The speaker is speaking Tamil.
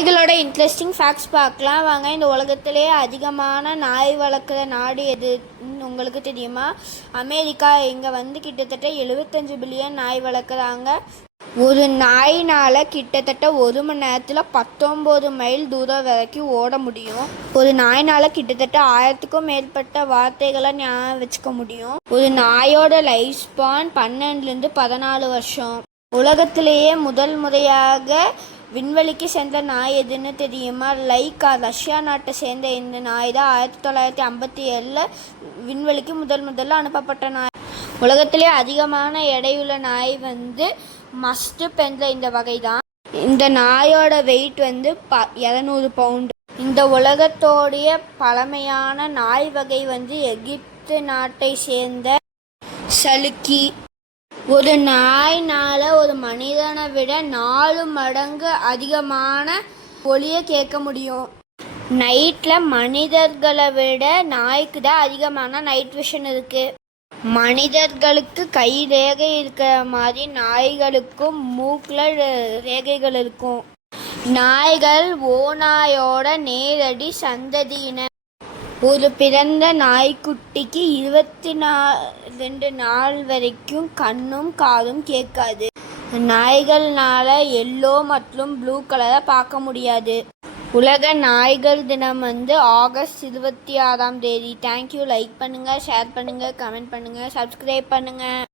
நாய்களோட இன்ட்ரெஸ்டிங் ஃபேக்ட்ஸ் பார்க்கலாம் வாங்க. இந்த உலகத்திலேயே அதிகமான நாய் வளர்க்குற நாடு எதுன்னு உங்களுக்கு தெரியுமா? அமெரிக்கா. இங்கே கிட்டத்தட்ட 75 பில்லியன் நாய் வளர்க்குறாங்க. ஒரு நாயினால் கிட்டத்தட்ட 1 மணி நேரத்தில் 19 மைல் தூரம் வரைக்கும் ஓட முடியும். ஒரு நாயினால் கிட்டத்தட்ட 1000க்கும் மேற்பட்ட வார்த்தைகளை ஞாபகம் வச்சுக்க முடியும். ஒரு நாயோட லைஃப் ஸ்பான் 12லேருந்து 14 வருஷம். உலகத்திலேயே முதல் முறையாக விண்வெளிக்கு சென்ற நாய் எதுன்னு தெரியுமா? லைக்கா. ரஷ்யா நாட்டை சேர்ந்த இந்த நாய் தான் 1957 விண்வெளிக்கு முதல்ல அனுப்பப்பட்ட நாய். உலகத்திலே அதிகமான எடையுள்ள நாய் மஸ்ட் பென்ற இந்த வகை தான். இந்த நாயோட வெயிட் 200 பவுண்டு. இந்த உலகத்தோடைய பழமையான நாய் வகை எகிப்து நாட்டை சேர்ந்த சலுக்கி. ஒரு நாய்னால் ஒரு மனிதனை விட 4 மடங்கு அதிகமான ஒலியை கேட்க முடியும். நைட்டில் மனிதர்களை விட நாய்க்கு தான் அதிகமான நைட் விஷன் இருக்குது. மனிதர்களுக்கு கை ரேகை இருக்கிற மாதிரி நாய்களுக்கும் மூக்கில் ரேகைகள் இருக்கும். நாய்கள் ஓநாயோட நேரடி சந்ததியினர். ஒரு பிறந்த நாய்க்குட்டிக்கு 22 நாள் வரைக்கும் கண்ணும் காதும் கேட்காது. நாய்கள்னால எல்லோ மற்றும் ப்ளூ கலரை பார்க்க முடியாது. உலக நாய்கள் தினம் ஆகஸ்ட் 26ஆம் தேதி. தேங்க்யூ. லைக் பண்ணுங்கள், ஷேர் பண்ணுங்கள், கமெண்ட் பண்ணுங்கள், சப்ஸ்கிரைப் பண்ணுங்கள்.